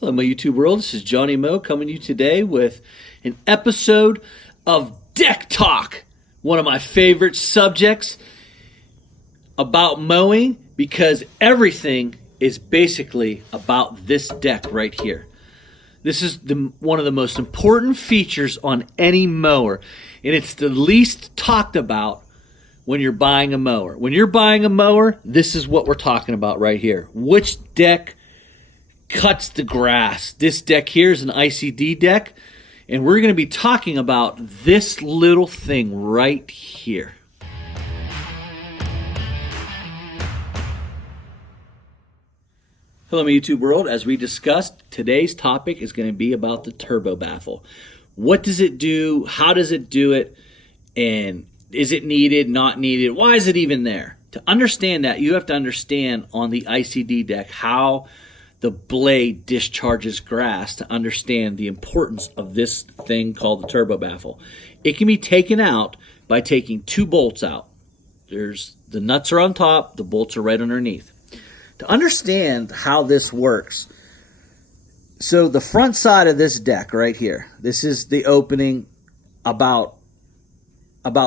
Hello, my YouTube world. This is Johnny Moe coming to you today with an episode of Deck Talk, one of my favorite subjects about mowing because everything is basically about this deck right here. This is one of the most important features on any mower, and it's the least talked about when you're buying a mower. When you're buying a mower, this is what we're talking about right here. Which deck cuts the grass? This deck here is an SCAg deck, and we're going to be talking about this little thing right here. Hello, my YouTube world. As we discussed, today's topic is going to be about the turbo baffle. What does it do? How does it do it? And is it needed, not needed? Why is it even there? To understand that, you have to understand on the SCAg deck how the blade discharges grass to understand the importance of this thing called the turbo baffle. It can be taken out by taking two bolts out. The nuts are on top, the bolts are right underneath. To understand how this works, so the front side of this deck right here, this is the opening about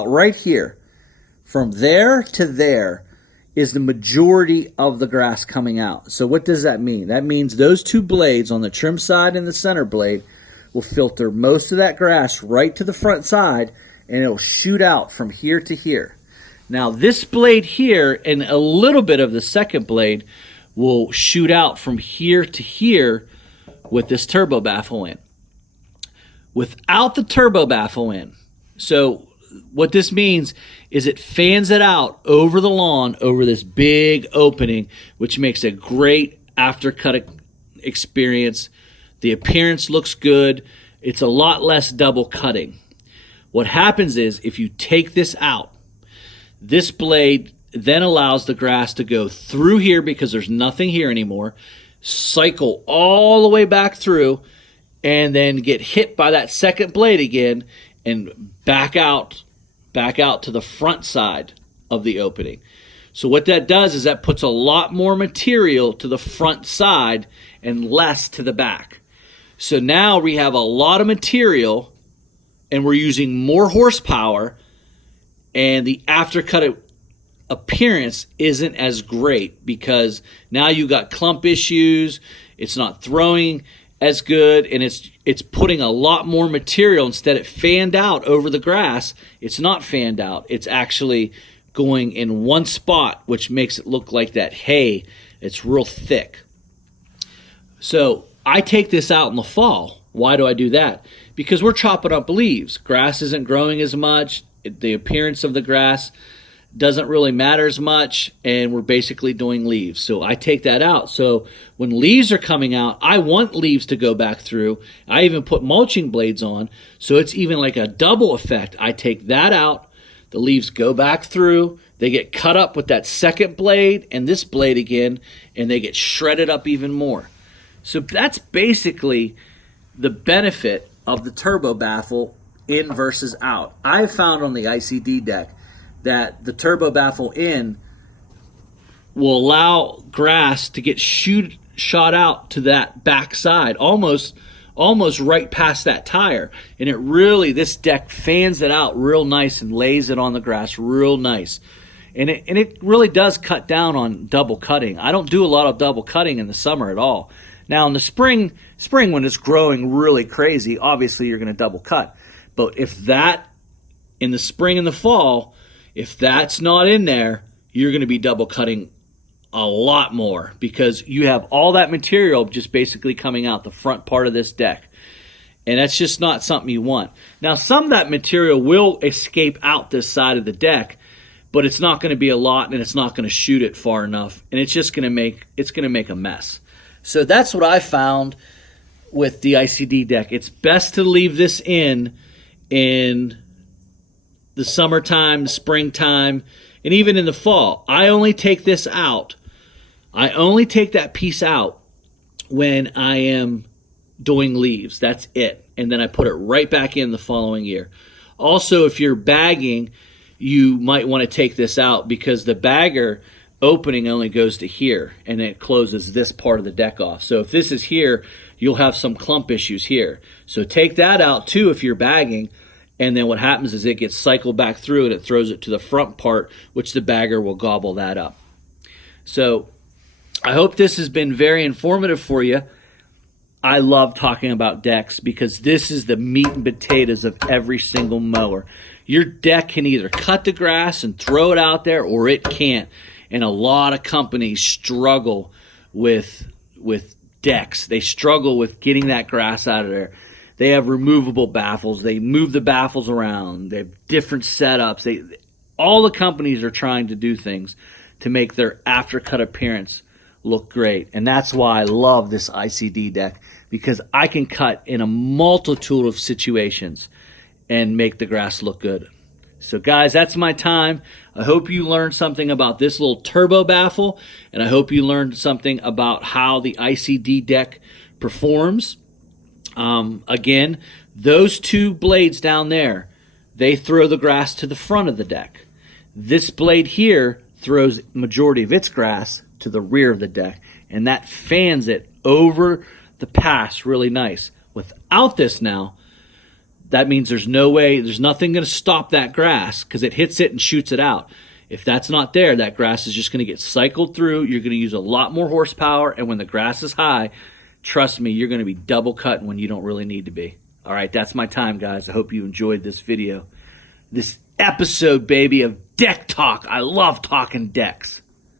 right here. From there to there is the majority of the grass coming out. So what does that mean? That means those two blades on the trim side and the center blade will filter most of that grass right to the front side, and it'll shoot out from here to here. Now this blade here and a little bit of the second blade will shoot out from here to here with this turbo baffle in. Without the turbo baffle in, so what this means is it fans it out over the lawn, over this big opening, which makes a great aftercut experience. The appearance looks good. It's a lot less double cutting. What happens is if you take this out, this blade then allows the grass to go through here because there's nothing here anymore, cycle all the way back through, and then get hit by that second blade again and back out to the front side of the opening. So what that does is that puts a lot more material to the front side and less to the back. So now we have a lot of material and we're using more horsepower, and the aftercut appearance isn't as great because now you got clump issues, it's not throwing as good, and it's putting a lot more material. Instead of fanned out over the grass, it's not fanned out. It's actually going in one spot, which makes it look like that hay. It's real thick. So I take this out in the fall. Why do I do that? Because we're chopping up leaves. Grass isn't growing as much. The appearance of the grass doesn't really matter as much, and we're basically doing leaves. So I take that out. So when leaves are coming out, I want leaves to go back through. I even put mulching blades on, so it's even like a double effect. I take that out, the leaves go back through, they get cut up with that second blade and this blade again, and they get shredded up even more. So that's basically the benefit of the turbo baffle in versus out. I've found on the SCAg deck that the turbo baffle in will allow grass to get shot out to that back side, almost right past that tire. And it really, this deck fans it out real nice and lays it on the grass real nice. And it really does cut down on double cutting. I don't do a lot of double cutting in the summer at all. Now in the spring when it's growing really crazy, obviously you're going to double cut. But if that, in the spring and the fall, if that's not in there, you're going to be double cutting a lot more because you have all that material just basically coming out the front part of this deck. And that's just not something you want. Now, some of that material will escape out this side of the deck, but it's not going to be a lot and it's not going to shoot it far enough, and it's just going to make a mess. So that's what I found with the SCAg deck. It's best to leave this in the summertime, the springtime, and even in the fall. I only take this out. I only take that piece out when I am doing leaves. That's it. And then I put it right back in the following year. Also, if you're bagging, you might want to take this out because the bagger opening only goes to here, and it closes this part of the deck off. So if this is here, you'll have some clump issues here. So take that out too if you're bagging, and then what happens is it gets cycled back through and it throws it to the front part, which the bagger will gobble that up. So I hope this has been very informative for you. I love talking about decks because this is the meat and potatoes of every single mower. Your deck can either cut the grass and throw it out there, or it can't. And a lot of companies struggle with decks. They struggle with getting that grass out of there. They have removable baffles. They move the baffles around. They have different setups. All the companies are trying to do things to make their aftercut appearance look great. And that's why I love this ICD deck, because I can cut in a multitude of situations and make the grass look good. So guys, that's my time. I hope you learned something about this little turbo baffle, and I hope you learned something about how the ICD deck performs. Again, those two blades down there, they throw the grass to the front of the deck. This blade here throws majority of its grass to the rear of the deck, and that fans it over the pass really nice. Without this now, that means there's nothing going to stop that grass because it hits it and shoots it out. If that's not there, that grass is just going to get cycled through. You're going to use a lot more horsepower, and when the grass is high, trust me, you're going to be double cutting when you don't really need to be. All right, that's my time, guys. I hope you enjoyed this video. This episode, baby, of Deck Talk. I love talking decks.